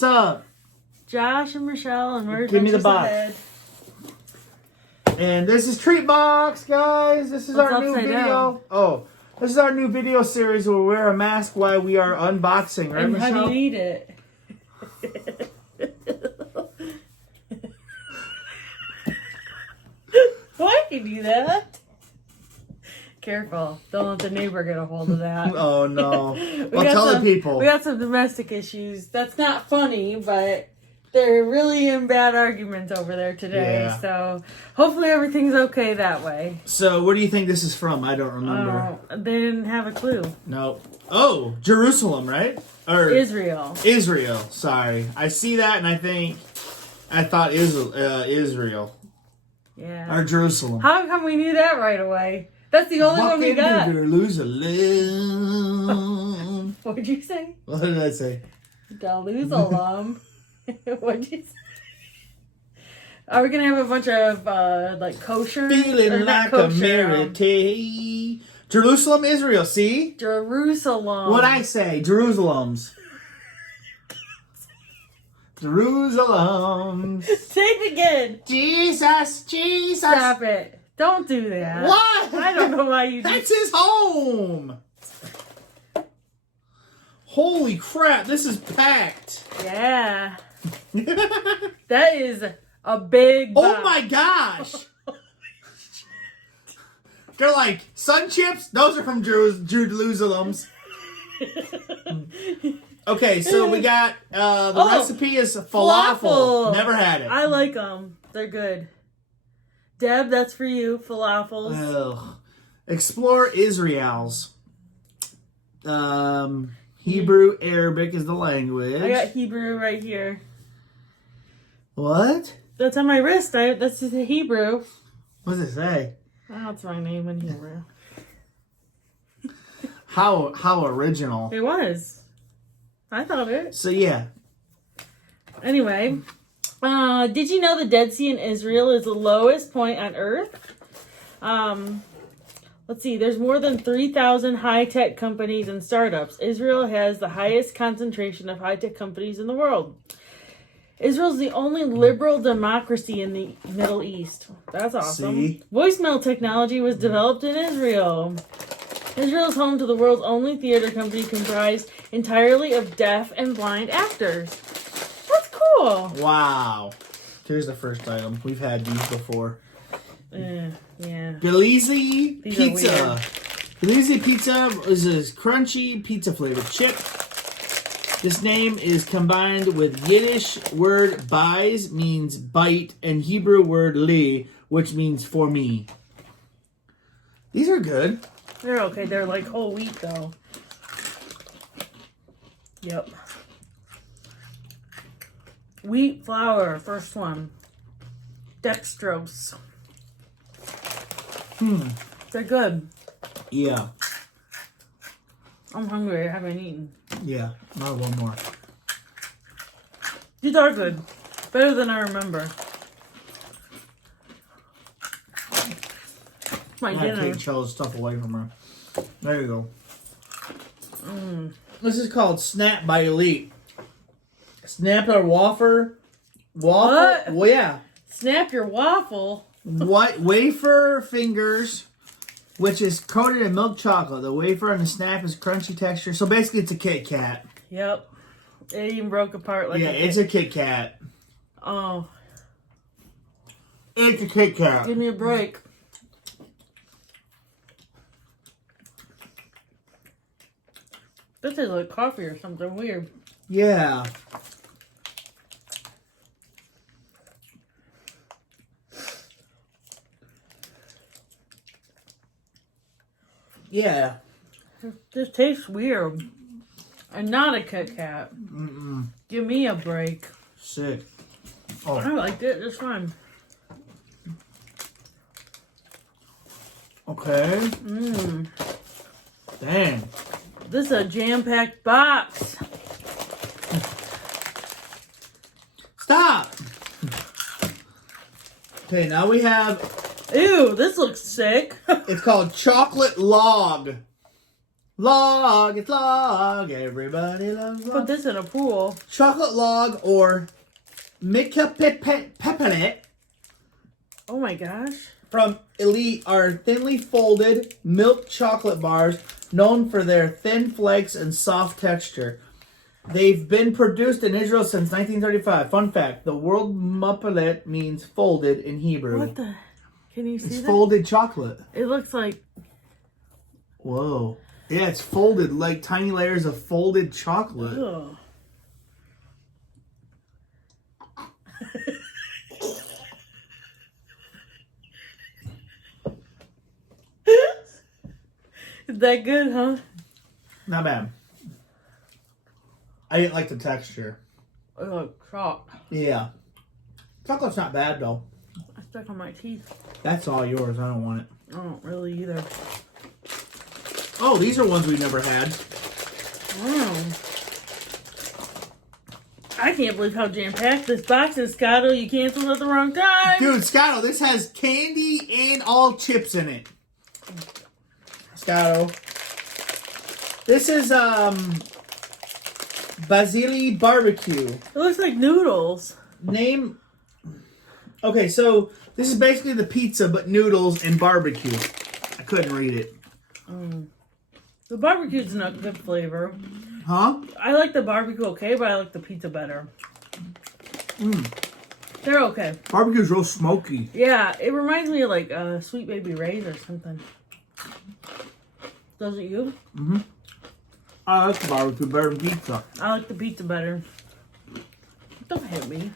What's up? Josh and Michelle and we're Give me the box. ahead. And this is Treat Box, guys. This is What's our new upside video. down? Oh, this is our new video series where we wear a mask while we are unboxing, right, And Michelle? how do you eat it? Why do you do that? Careful. Don't let the neighbor get a hold of that. Oh, no. We Well, got tell the some- people. We got some domestic issues. That's not funny, but they're really in bad arguments over there today. Yeah. So hopefully everything's okay that way. So, where do you think this is from? I don't remember. They didn't have a clue. No. Oh, Jerusalem, right? Or Israel. Israel. Sorry. I see that and I thought Israel. Yeah. Or Jerusalem. How come we knew that right away? That's the only one we got. Jerusalem. What'd you say? What did I say? Jerusalem. What'd you say? Are we gonna have a bunch of like kosher? or Feeling not like a kosher, Merite. Jerusalem, Israel. See? Jerusalem. What I say? Jerusalems. Jerusalem. Say it again. Jesus, Jesus. Stop it. Don't do that. What? I don't know why you do. That's his home. Holy crap, this is packed. Yeah. That is a big box. Oh my gosh. They're like, sun chips? Those are from Jerusalem's. Okay, so we got, the recipe is falafel. Never had it. I like them. They're good. Deb, that's for you. Falafels. Ugh. Explore Israel's. Hebrew, Arabic is the language. I got Hebrew right here. What? That's on my wrist. That's the Hebrew. What does it say? That's my name in Hebrew. How original. It was. I thought it. So yeah. Anyway, did you know the Dead Sea in Israel is the lowest point on Earth? Let's see. There's more than 3,000 high-tech companies and startups. Israel has the highest concentration of high-tech companies in the world. Israel's the only liberal democracy in the Middle East. That's awesome. See? Voicemail technology was developed in Israel. Israel is home to the world's only theater company comprised entirely of deaf and blind actors. That's cool. Wow. Here's the first item. We've had these before. Yeah. Galizi These are pizza. Galizi pizza is a crunchy pizza flavored chip. This name is combined with Yiddish word bais, means bite, and Hebrew word li, which means for me. These are good. They're okay. They're like whole wheat, though. Yep. Wheat flour, first one. Dextrose. They're good. Yeah. I'm hungry. I haven't eaten. Yeah. Not one more. These are good. Better than I remember. My I have to dinner. take Chella's stuff away from her. There you go. This is called Snap by Elite. Snap our wafer. What? Well, yeah. Snap your waffle. Wafer fingers, which is coated in milk chocolate. The wafer and the snap is crunchy texture. So basically, it's a Kit Kat. Yep. It even broke apart like It's a Kit Kat. Oh, It's a Kit Kat. give me a break. This is like coffee or something weird. Yeah. Yeah. This tastes weird. And not a Kit Kat. Give me a break. Sick. I Oh, liked it. It's fine. okay. Dang. This is a jam-packed box. Stop. Okay, now we have, Ew, this looks sick. it's called Chocolate Log. Log, it's log. Everybody loves Put log. this in a pool. Chocolate log or Mica Pepperlet Oh my gosh. from Elite are thinly folded milk chocolate bars known for their thin flakes and soft texture. They've been produced in Israel since 1935. Fun fact, the word Mappalet means folded in Hebrew. What the? Can you see It's that? folded chocolate. It looks like. Whoa. Yeah, it's folded, like tiny layers of folded chocolate. Ugh. Is that good, huh? Not bad. I didn't like the texture. Ugh, chalk. Yeah. Chocolate's not bad, though. I stuck on my teeth. That's all yours. I don't want it. I don't really either. Oh, these are ones we never had. Mm. I can't believe how jam-packed this box is, Scotto. You canceled at the wrong time. Dude, Scotto, this has candy and all chips in it. Scotto. This is, Basili Barbecue. It looks like noodles. Name... Okay, so this is basically the pizza, but noodles and barbecue. I couldn't read it. The barbecue's not good flavor. Huh? I like the barbecue okay, but I like the pizza better. They're okay. Barbecue's real smoky. Yeah, it reminds me of like Sweet Baby Ray's or something. Does it you? I like the barbecue better than pizza. I like the pizza better. Don't hit me.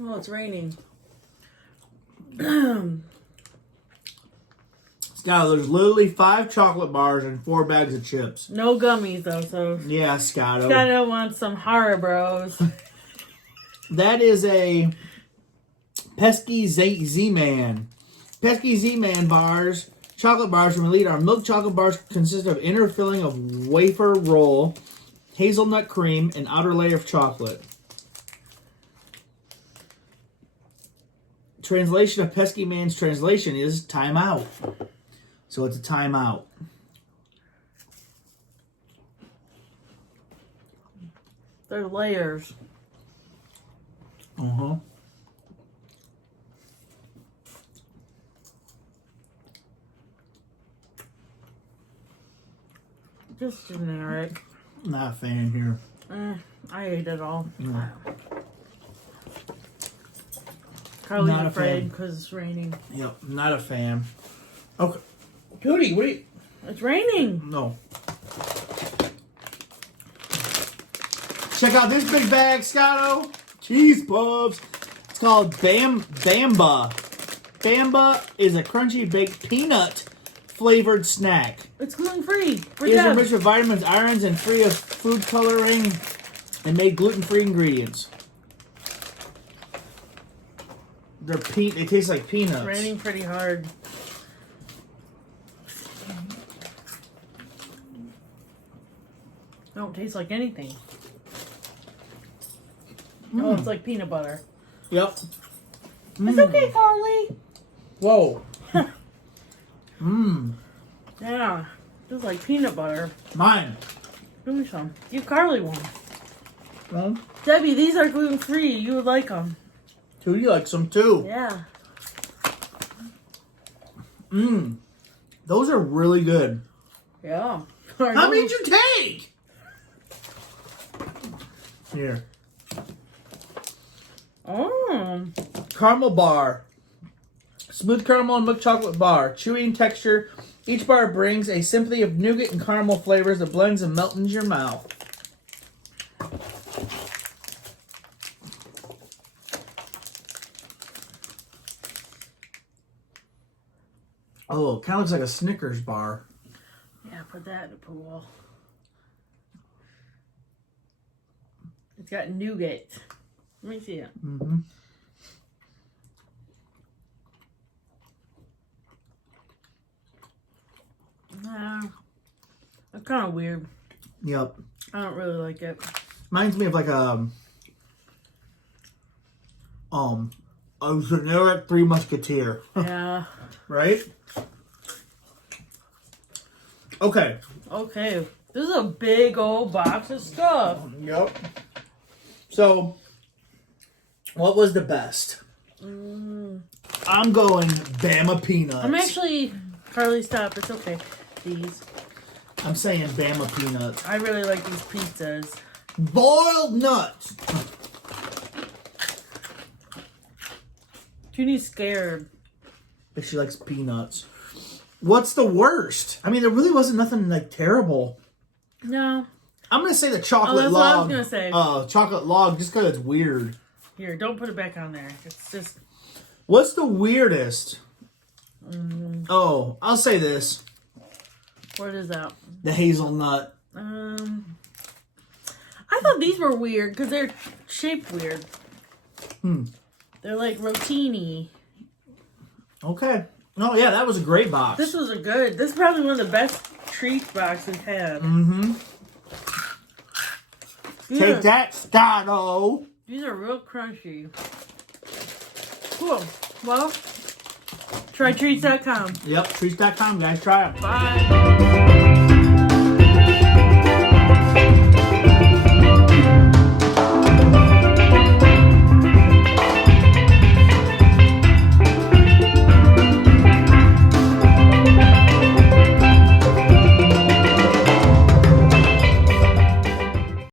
Oh, it's raining. Scotto, there's literally 5 chocolate bars and 4 bags of chips. No gummies though, so Yeah, Scotto. Scotto wants some Haribo's. That is a Pesky Z-Man. Pesky Z-Man bars, chocolate bars from Elite are milk chocolate bars consist of inner filling of wafer roll, hazelnut cream, and outer layer of chocolate. Translation of Pesky Man's translation is timeout. So it's a timeout. They're layers. Uh-huh. Just generic. Not a fan here. I ate it all. No. Carly's Not a afraid fan. because it's raining. Yep, not a fan. Okay. Cootie, what do you... It's raining. No. Check out this big bag, Scotto. Cheese puffs. It's called Bamba. Bamba is a crunchy baked peanut flavored snack. It's gluten free. For It is Deb. enriched with vitamins, irons, and free of food coloring, and made gluten-free ingredients. They taste like peanuts. It's raining pretty hard. They don't taste like anything. Oh, it's like peanut butter. Yep. It's okay, Carly. Whoa. Yeah, it's like peanut butter. Mine. Give me some. Give Carly one. Well, Debbie, these are gluten free. You would like them. Cootie likes them too. Yeah. Those are really good. Yeah. How many did you take? Here. Oh. Caramel bar. Smooth caramel and milk chocolate bar. Chewy in texture. Each bar brings a symphony of nougat and caramel flavors that blends and melt into your mouth. Oh, kind of looks like a Snickers bar. Yeah, put that in the pool. It's got nougat. Let me see it. Nah, it's kind of weird. Yep. I don't really like it. Reminds me of like a generic Three Musketeer, Yeah. right? Okay. Okay. This is a big old box of stuff. Yep. So, what was the best? I'm going Bama Peanuts. I'm actually... Carly, stop. It's okay. These. I'm saying Bama Peanuts. I really like these pizzas. Boiled nuts. Junie's scared. If she likes peanuts. What's the worst? I mean, there really wasn't nothing like terrible. No. I'm gonna say the chocolate that's log. what I was gonna say. Chocolate log, just because it's weird. Here, don't put it back on there. It's just... What's the weirdest? Oh, I'll say this. What is that? The hazelnut. I thought these were weird because they're shaped weird. They're like rotini. Okay. Oh yeah, that was a great box. This was this is probably one of the best treat boxes we've had. Take that, Stato. These are real crunchy. Cool. Well, try treats.com. Yep, treats.com, guys. Try it. Bye.